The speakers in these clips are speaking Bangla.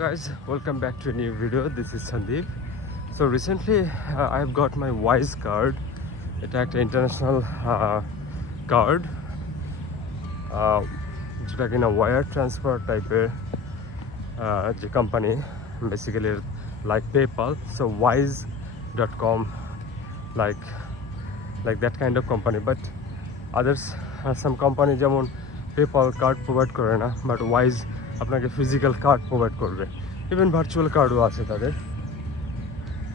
guys, welcome back to a new video. This is Sandeep. So recently I have got my Wise card. It's an international card যেটা কিনা wire transfer type the company basically like PayPal, so wise.com like that kind of company, but others some company যেমন PayPal card provide করে না, but Wise আপনাকে ফিজিক্যাল কার্ড প্রোভাইড করবে, ইভেন ভার্চুয়াল কার্ডও আছে তাদের।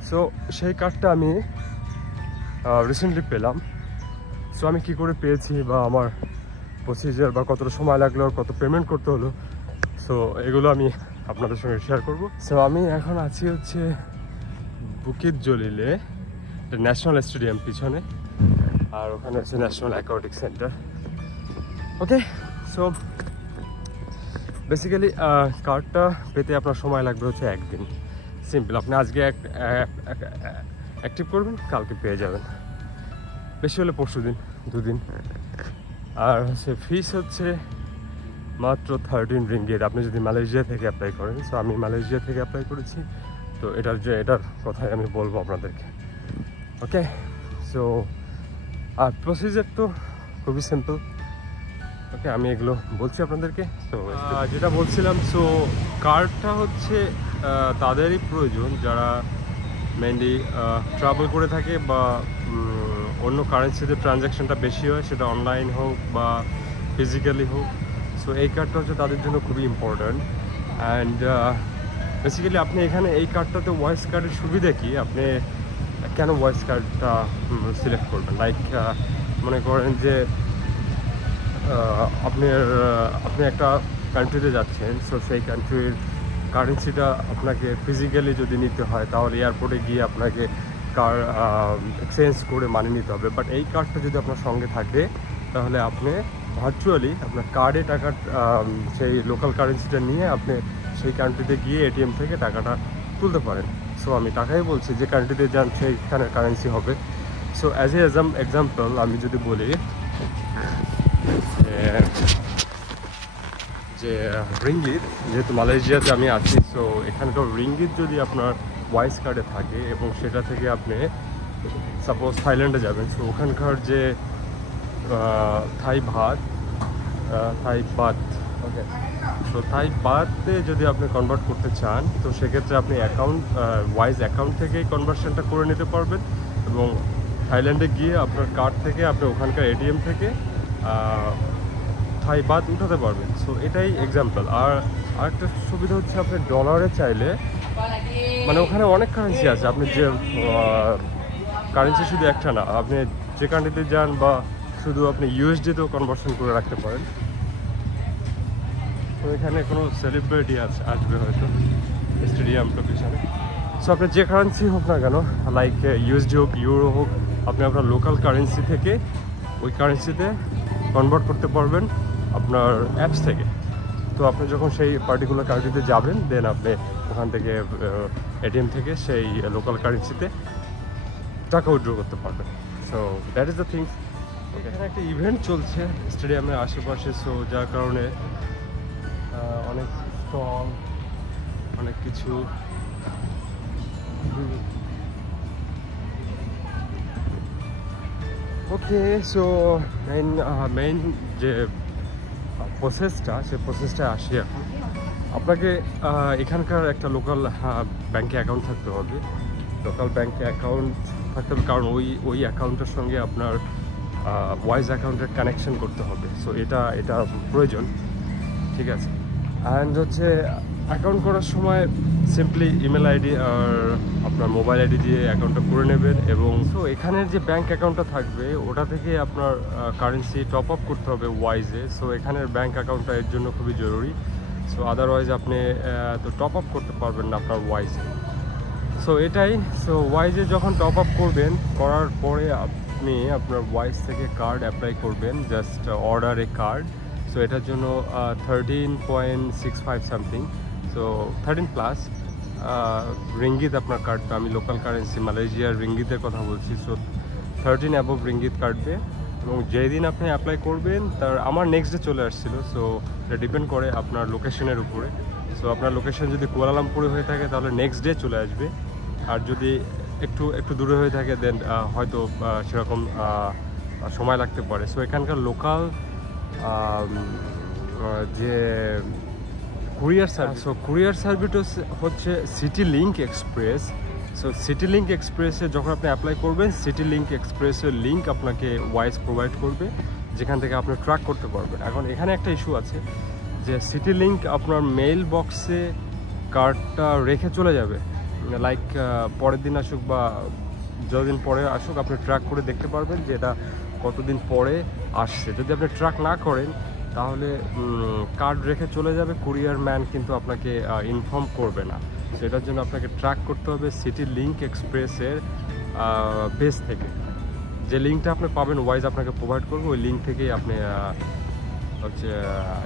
সো সেই কার্ডটা আমি রিসেন্টলি পেলাম। সো আমি কি করে পেয়েছি বা আমার প্রসিজার বা কতটা সময় লাগলো, কত পেমেন্ট করতে হলো, সো এগুলো আমি আপনাদের সঙ্গে শেয়ার করব। সো আমি এখন আছি হচ্ছে বুকিত জলিলে, ন্যাশনাল স্টেডিয়াম পিছনে, আর ওখানে হচ্ছে ন্যাশনাল অ্যাকোয়াটিক সেন্টার। ওকে, সো বেসিক্যালি কার্ডটা পেতে আপনার সময় লাগবে হচ্ছে একদিন। সিম্পল, আপনি আজকে অ্যাক্টিভ করবেন, কালকে পেয়ে যাবেন, বেশি হলে পরশু দিন, দুদিন। আর হচ্ছে ফিস হচ্ছে মাত্র 13 রিঙ্গিত আপনি যদি মালয়েশিয়া থেকে অ্যাপ্লাই করেন। সো আমি মালয়েশিয়া থেকে অ্যাপ্লাই করেছি, তো এটার কথাই আমি বলবো আপনাদেরকে। ওকে, সো আর প্রসিজার তো খুবই সিম্পল। ওকে, আমি এগুলো বলছি আপনাদেরকে। সো যেটা বলছিলাম, সো কার্ডটা হচ্ছে তাদেরই প্রয়োজন যারা মেনলি ট্রাভেল করে থাকে বা অন্য কারেন্সিতে ট্রানজ্যাকশনটা বেশি হয়, সেটা অনলাইন হোক বা ফিজিক্যালি হোক। সো এই কার্ডটা হচ্ছে তাদের জন্য খুবই ইম্পর্ট্যান্ট। অ্যান্ড বেসিক্যালি আপনি এখানে এই কার্ডটাতে ভয়েস কার্ডের সুবিধা কি, আপনি কেন ভয়েস কার্ডটা সিলেক্ট করবেন? লাইক মনে করেন যে আপনি একটা কান্ট্রিতে যাচ্ছেন, সো সেই কান্ট্রির কারেন্সিটা আপনাকে ফিজিক্যালি যদি নিতে হয় তাহলে এয়ারপোর্টে গিয়ে আপনাকে এক্সচেঞ্জ করে মানি নিতে হবে। বাট এই কার্ডটা যদি আপনার সঙ্গে থাকে তাহলে আপনি ভার্চুয়ালি আপনার কার্ডে টাকা সেই লোকাল কারেন্সিটা নিয়ে আপনি সেই কান্ট্রিতে গিয়ে এটিএম থেকে টাকাটা তুলতে পারেন। সো আমি টাকাই বলছি, যে কান্ট্রিতে যান সেইখানে কারেন্সি হবে। সো অ্যাজ এ এক্সাম্পল আমি যদি বলি যে রিঙ্গিত, যেহেতু মালয়েশিয়াতে আমি আছি, সো এখানকার রিঙ্গিত যদি আপনার ওয়াইস কার্ডে থাকে এবং সেটা থেকে আপনি সাপোজ থাইল্যান্ডে যাবেন, সো ওখানকার যে থাই বাত, ওকে, সো থাই বাতে যদি আপনি কনভার্ট করতে চান, তো সেক্ষেত্রে আপনি ওয়াইজ অ্যাকাউন্ট থেকেই কনভার্সনটা করে নিতে পারবেন এবং থাইল্যান্ডে গিয়ে আপনার কার্ড থেকে আপনি ওখানকার এটিএম থেকে থাই বাত উঠাতে পারবেন। সো এটাই এক্সাম্পল। আর আরেকটা সুবিধা হচ্ছে আপনি ডলারে চাইলে, মানে ওখানে অনেক কারেন্সি আছে, আপনি যে কারেন্সি শুধু একটা না, আপনি যে কান্ট্রিতে যান বা শুধু আপনি ইউএসডিতেও কনভার্সন করে রাখতে পারেন। তো এখানে কোনো সেলিব্রিটি আসবে হয়তো স্টেডিয়ামটা পিছনে। সো আপনি যে কারেন্সি হোক না কেন, লাইক ইউএসডি হোক, ইউরো হোক, আপনি আপনার লোকাল কারেন্সি থেকে ওই কারেন্সিতে কনভার্ট করতে পারবেন আপনার অ্যাপস থেকে। তো আপনি যখন সেই পার্টিকুলার কান্ট্রিতে যাবেন, দেন আপনি ওখান থেকে এটিএম থেকে সেই লোকাল কারেন্সিতে টাকা উইথড্র করতে পারবেন। So that is the things. এখানে একটা ইভেন্ট চলছে স্টেডিয়ামের আশেপাশে, সো যার কারণে অনেক স্টল, অনেক কিছু। ওকে, সো মেইন যে প্রসেসটা, সেই প্রসেসটা আসি এখন। আপনাকে এখানকার একটা লোকাল ব্যাঙ্কে অ্যাকাউন্ট থাকতে হবে, লোকাল ব্যাঙ্কে অ্যাকাউন্ট থাকতে হবে, কারণ ওই অ্যাকাউন্টের সঙ্গে আপনার ওয়াইজ অ্যাকাউন্টের কানেকশন করতে হবে। সো এটা প্রয়োজন, ঠিক আছে। অ্যান্ড হচ্ছে অ্যাকাউন্ট করার সময় সিম্পলি ইমেল আইডি আর আপনার মোবাইল আইডি দিয়ে অ্যাকাউন্টটা করে নেবেন। এবং সো এখানের যে ব্যাঙ্ক অ্যাকাউন্টটা থাকবে ওটা থেকে আপনার কারেন্সি টপ আপ করতে হবে ওয়াইজে। সো এখানের ব্যাঙ্ক অ্যাকাউন্টটা এর জন্য খুবই জরুরি। সো আদারওয়াইজ আপনি তো টপ আপ করতে পারবেন না আপনার ওয়াইজে। সো এটাই। সো ওয়াইজে যখন টপ আপ করবেন, করার পরে আপনি আপনার ওয়াইজ থেকে কার্ড অ্যাপ্লাই করবেন, জাস্ট অর্ডার এ কার্ড। সো এটার জন্য 13.65 সামথিং, সো 13+ রিঙ্গিত আপনার কাটবে। আমি লোকাল কারেন্সি মালয়েশিয়ার রিঙ্গিতের কথা বলছি। সো 13 অ্যাবভ রিঙ্গিত কাটবে এবং যেই দিন আপনি অ্যাপ্লাই করবেন আমার নেক্সট ডে চলে আসছিলো। সো এটা ডিপেন্ড করে আপনার লোকেশনের উপরে। সো আপনার লোকেশন যদি কুয়ালালামপুরে হয়ে থাকে তাহলে নেক্সট ডে চলে আসবে, আর যদি একটু দূরে হয়ে থাকে দেন হয়তো সেরকম সময় লাগতে পারে। সো এখানকার লোকাল যে courier service, so courier service হচ্ছে city link express. So city link এক্সপ্রেসে যখন আপনি অ্যাপ্লাই করবেন, সিটি লিঙ্ক এক্সপ্রেসের লিঙ্ক আপনাকে ওয়াইজ প্রোভাইড করবে, যেখান থেকে আপনি ট্র্যাক করতে পারবেন। এখন এখানে একটা ইস্যু আছে যে সিটি লিঙ্ক আপনার মেইল বক্সে কার্ডটা রেখে চলে যাবে, লাইক পরের দিন আসুক বা যতদিন পরে আসুক আপনি ট্র্যাক করে দেখতে পারবেন যে এটা কতদিন পরে আসছে। যদি আপনি ট্র্যাক না করেন তাহলে কার্ড রেখে চলে যাবে, কুরিয়ার ম্যান কিন্তু আপনাকে ইনফর্ম করবে না। সেটার জন্য আপনাকে ট্র্যাক করতে হবে সিটি লিঙ্ক এক্সপ্রেসের পেজ থেকে। যে লিঙ্কটা আপনি পাবেন ওয়াইজ আপনাকে প্রোভাইড করবে, ওই লিঙ্ক থেকেই আপনি হচ্ছে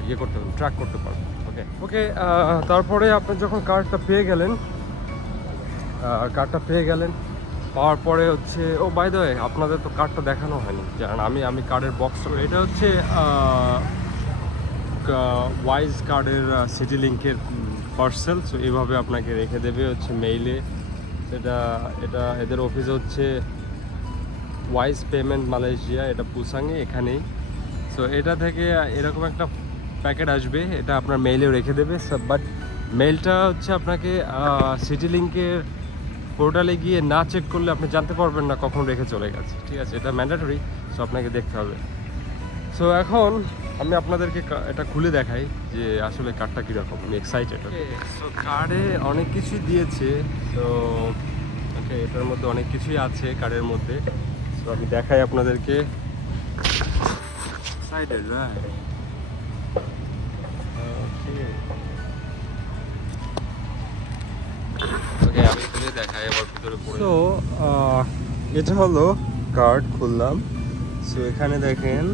ইয়ে করতে পারবেন, ট্র্যাক করতে পারবেন। ওকে তারপরে আপনি যখন কার্ডটা পেয়ে গেলেন, পাওয়ার পরে হচ্ছে বাই দ্য ওয়ে আপনাদের তো কার্ডটা দেখানো হয়নি, কারণ আমি কার্ডের বক্স, এটা হচ্ছে ওয়াইজ কার্ডের সিটি লিঙ্কের পার্সেল। সো এইভাবে আপনাকে রেখে দেবে হচ্ছে মেইলে। এটা এদের অফিস হচ্ছে ওয়াইজ পেমেন্ট মালয়েশিয়া, এটা পুসাংয়ে এখানেই। সো এটা থেকে এরকম একটা প্যাকেট আসবে, এটা আপনার মেইলে রেখে দেবে। বাট মেইলটা হচ্ছে আপনাকে সিটি লিঙ্কের পোর্টালে গিয়ে না চেক করলে আপনি জানতে পারবেন না কখন রেখে চলে গেছে, ঠিক আছে? এটা ম্যান্ডেটরি, সো আপনাকে দেখতে হবে। সো এখন আমি আপনাদেরকে এটা খুলে দেখাই যে আসলে কার্ডটা কীরকম, আমি এক্সাইটেড। সো কার্ডে অনেক কিছুই দিয়েছে, তো ওকে এটার মধ্যে অনেক কিছুই আছে কার্ডের মধ্যে। সো আমি দেখাই আপনাদেরকে। Excited, right? Okay, আমি খুলে দেখাই আবার ভিতরে পড়ে। সো এটা হলো কার্ড, খুললাম। সো এখানে দেখেন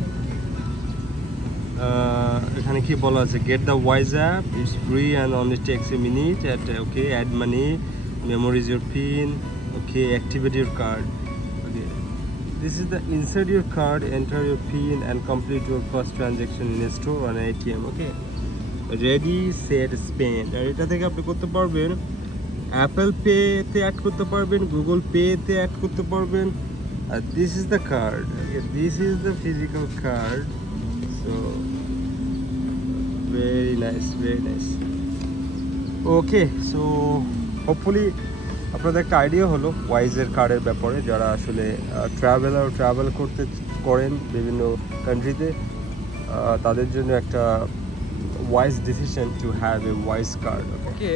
এখানে কি বলা আছে, get the Wise app, it's free and only takes a minute at okay add money, memorise your pin, okay activate your card. This is the insert your card, enter your PIN and complete your first transaction in a store or an ATM. Okay, ready, set, spend. আর এটা থেকে আপনি করতে পারবেন অ্যাপল পে তে অ্যাড করতে পারবেন, গুগল পে তে অ্যাড করতে পারবেন। আর this is the card, this is the physical card. So very nice, very nice. Okay, so hopefully আপনাদের একটা আইডিয়া হলো ওয়াইজের কার্ডের ব্যাপারে। যারা আসলে ট্রাভেল করেন বিভিন্ন কান্ট্রিতে, তাদের জন্য একটা wise decision to have a wise card. Okay,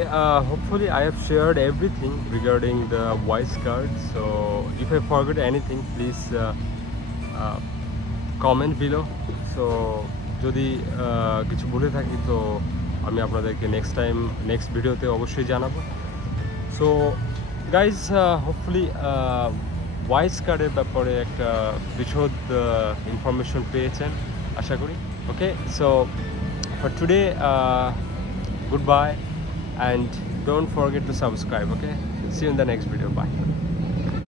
hopefully I have shared everything regarding the wise card. So if I forgot anything, please comment below. So যদি কিছু ভুলে থাকি তো আমি আপনাদেরকে নেক্সট ভিডিওতে অবশ্যই জানাবো। সো গাইজ হোপফুলি ওয়াইজ কার্ডের ব্যাপারে একটা বিশদ ইনফরমেশন পেয়েছেন আশা করি। ওকে, so for today, goodbye and don't forget to subscribe. Okay, see you in the next video. Bye.